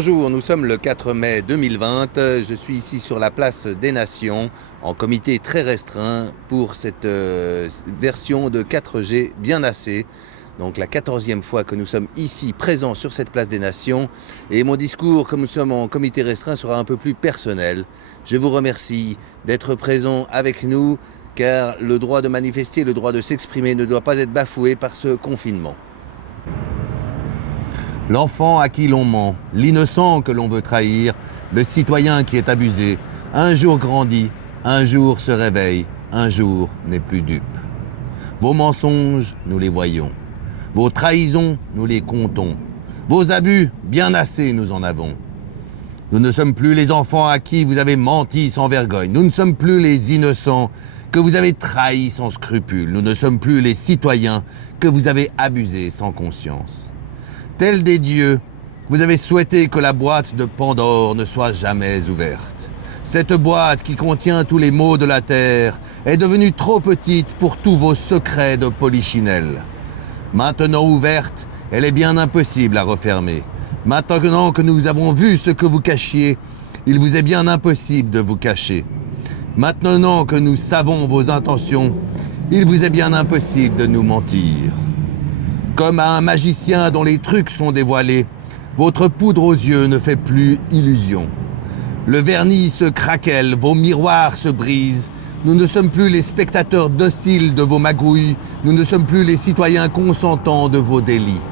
Bonjour, nous sommes le 4 mai 2020. Je suis ici sur la place des Nations en comité très restreint pour cette version de 4G bien assez. Donc la 14e fois que nous sommes ici présents sur cette place des Nations. Et mon discours, comme nous sommes en comité restreint, sera un peu plus personnel. Je vous remercie d'être présents avec nous car le droit de manifester, le droit de s'exprimer ne doit pas être bafoué par ce confinement. L'enfant à qui l'on ment, l'innocent que l'on veut trahir, le citoyen qui est abusé, un jour grandit, un jour se réveille, un jour n'est plus dupe. Vos mensonges, nous les voyons. Vos trahisons, nous les comptons. Vos abus, bien assez, nous en avons. Nous ne sommes plus les enfants à qui vous avez menti sans vergogne. Nous ne sommes plus les innocents que vous avez trahis sans scrupule. Nous ne sommes plus les citoyens que vous avez abusés sans conscience. Tels des dieux, vous avez souhaité que la boîte de Pandore ne soit jamais ouverte. Cette boîte qui contient tous les maux de la terre est devenue trop petite pour tous vos secrets de polichinelle. Maintenant ouverte, elle est bien impossible à refermer. Maintenant que nous avons vu ce que vous cachiez, il vous est bien impossible de vous cacher. Maintenant que nous savons vos intentions, il vous est bien impossible de nous mentir. Comme à un magicien dont les trucs sont dévoilés, votre poudre aux yeux ne fait plus illusion. Le vernis se craquelle, vos miroirs se brisent. Nous ne sommes plus les spectateurs dociles de vos magouilles, nous ne sommes plus les citoyens consentants de vos délits.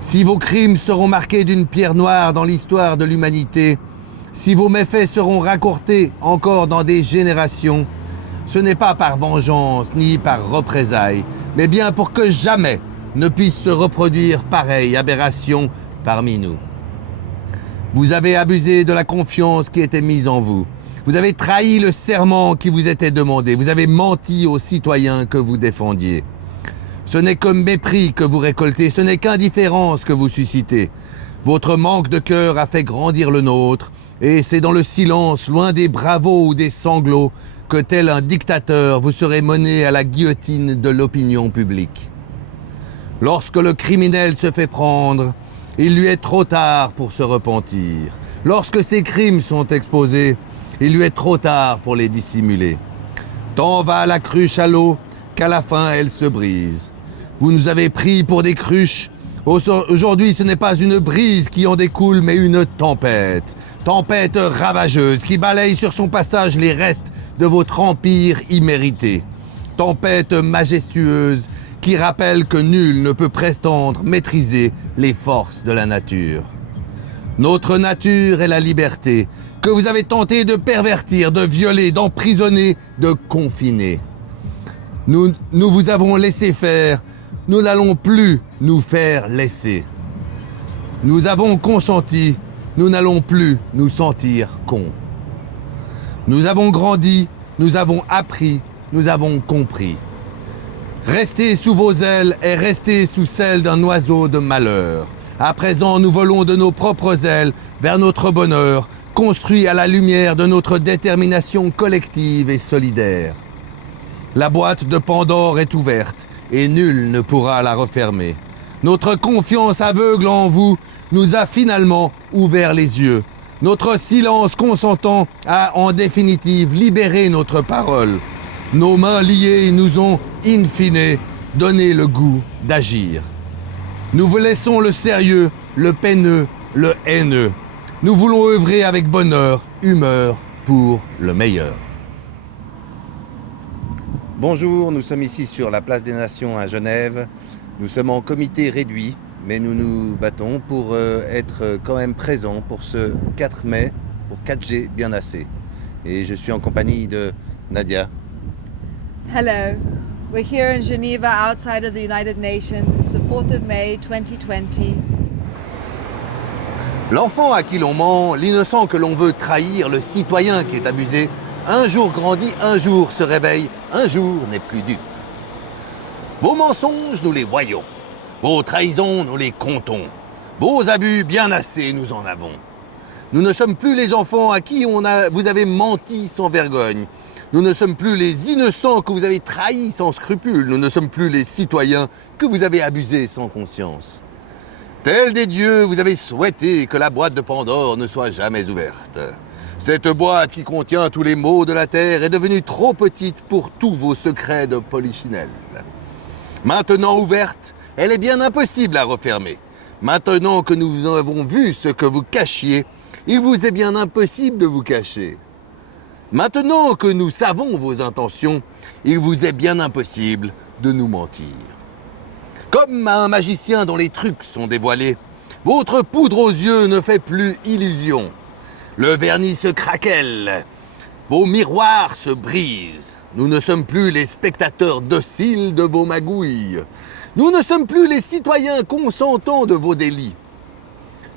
Si vos crimes seront marqués d'une pierre noire dans l'histoire de l'humanité, si vos méfaits seront raccourcis encore dans des générations, ce n'est pas par vengeance ni par représailles, mais bien pour que jamais ne puisse se reproduire pareille aberration parmi nous. Vous avez abusé de la confiance qui était mise en vous. Vous avez trahi le serment qui vous était demandé. Vous avez menti aux citoyens que vous défendiez. Ce n'est que mépris que vous récoltez, ce n'est qu'indifférence que vous suscitez. Votre manque de cœur a fait grandir le nôtre, et c'est dans le silence, loin des bravos ou des sanglots, que tel un dictateur, vous serez mené à la guillotine de l'opinion publique. Lorsque le criminel se fait prendre, il lui est trop tard pour se repentir. Lorsque ses crimes sont exposés, il lui est trop tard pour les dissimuler. Tant va la cruche à l'eau qu'à la fin elle se brise. Vous nous avez pris pour des cruches. Aujourd'hui, ce n'est pas une brise qui en découle, mais une tempête. Tempête ravageuse qui balaye sur son passage les restes de votre empire immérité. Tempête majestueuse qui rappelle que nul ne peut prétendre maîtriser les forces de la nature. Notre nature est la liberté, que vous avez tenté de pervertir, de violer, d'emprisonner, de confiner. Nous vous avons laissé faire, nous n'allons plus nous faire laisser. Nous avons consenti, nous n'allons plus nous sentir cons. Nous avons grandi, nous avons appris, nous avons compris. Restez sous vos ailes et restez sous celles d'un oiseau de malheur. À présent, nous volons de nos propres ailes vers notre bonheur, construit à la lumière de notre détermination collective et solidaire. La boîte de Pandore est ouverte et nul ne pourra la refermer. Notre confiance aveugle en vous nous a finalement ouvert les yeux. Notre silence consentant a en définitive libéré notre parole. Nos mains liées nous ont, in fine, donné le goût d'agir. Nous vous laissons le sérieux, le peineux, le haineux. Nous voulons œuvrer avec bonheur, humeur, pour le meilleur. Bonjour, nous sommes ici sur la place des Nations à Genève. Nous sommes en comité réduit, mais nous nous battons pour être quand même présents pour ce 4 mai, pour 4G bien assez. Et je suis en compagnie de Nadia. Hello, we're here in Geneva outside of the United Nations. It's the 4th of May 2020. L'enfant à qui l'on ment, l'innocent que l'on veut trahir, le citoyen qui est abusé, un jour grandit, un jour se réveille, un jour n'est plus dupe. Vos mensonges, nous les voyons. Vos trahisons, nous les comptons. Vos abus, bien assez, nous en avons. Nous ne sommes plus les enfants à qui vous avez menti sans vergogne. Nous ne sommes plus les innocents que vous avez trahis sans scrupule. Nous ne sommes plus les citoyens que vous avez abusés sans conscience. Tel des dieux, vous avez souhaité que la boîte de Pandore ne soit jamais ouverte. Cette boîte qui contient tous les maux de la terre est devenue trop petite pour tous vos secrets de polichinelle. Maintenant ouverte, elle est bien impossible à refermer. Maintenant que nous avons vu ce que vous cachiez, il vous est bien impossible de vous cacher. Maintenant que nous savons vos intentions, il vous est bien impossible de nous mentir. Comme à un magicien dont les trucs sont dévoilés, votre poudre aux yeux ne fait plus illusion. Le vernis se craquelle, vos miroirs se brisent. Nous ne sommes plus les spectateurs dociles de vos magouilles. Nous ne sommes plus les citoyens consentants de vos délits.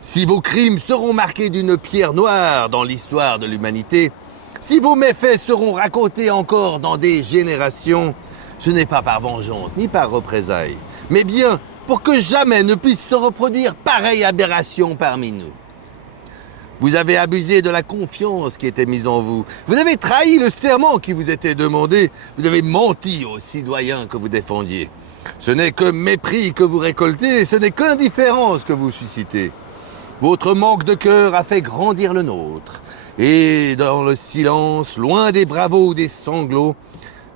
Si vos crimes seront marqués d'une pierre noire dans l'histoire de l'humanité, si vos méfaits seront racontés encore dans des générations, ce n'est pas par vengeance ni par représailles, mais bien pour que jamais ne puisse se reproduire pareille aberration parmi nous. Vous avez abusé de la confiance qui était mise en vous. Vous avez trahi le serment qui vous était demandé. Vous avez menti aux citoyens que vous défendiez. Ce n'est que mépris que vous récoltez, ce n'est qu'indifférence que vous suscitez. Votre manque de cœur a fait grandir le nôtre. Et dans le silence, loin des bravos ou des sanglots,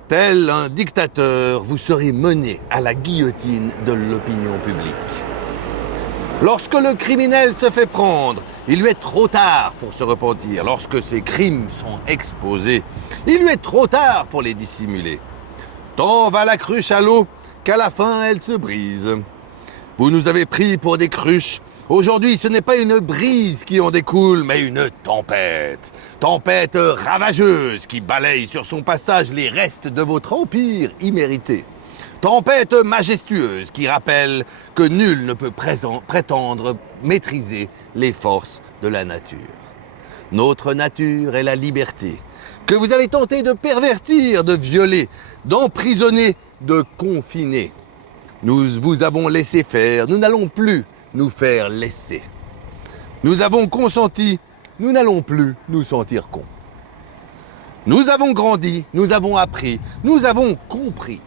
tel un dictateur, vous serez mené à la guillotine de l'opinion publique. Lorsque le criminel se fait prendre, il lui est trop tard pour se repentir. Lorsque ses crimes sont exposés, il lui est trop tard pour les dissimuler. Tant va la cruche à l'eau qu'à la fin elle se brise. Vous nous avez pris pour des cruches. Aujourd'hui, ce n'est pas une brise qui en découle, mais une tempête. Tempête ravageuse qui balaye sur son passage les restes de votre empire immérité. Tempête majestueuse qui rappelle que nul ne peut prétendre maîtriser les forces de la nature. Notre nature est la liberté, que vous avez tenté de pervertir, de violer, d'emprisonner, de confiner. Nous vous avons laissé faire, nous n'allons plus nous faire laisser. Nous avons consenti, nous n'allons plus nous sentir cons. Nous avons grandi, nous avons appris, nous avons compris.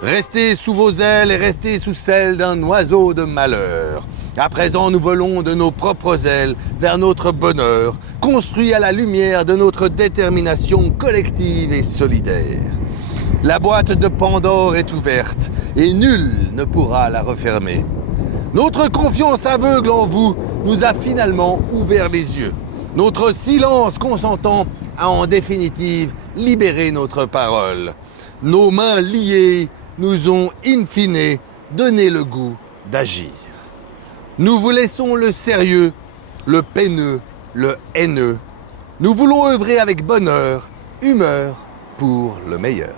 Restez sous vos ailes et restez sous celles d'un oiseau de malheur. À présent, nous volons de nos propres ailes vers notre bonheur, construit à la lumière de notre détermination collective et solidaire. La boîte de Pandore est ouverte et nul ne pourra la refermer. Notre confiance aveugle en vous nous a finalement ouvert les yeux. Notre silence consentant a en définitive libéré notre parole. Nos mains liées nous ont in fine donné le goût d'agir. Nous vous laissons le sérieux, le peineux, le haineux. Nous voulons œuvrer avec bonheur, humeur pour le meilleur.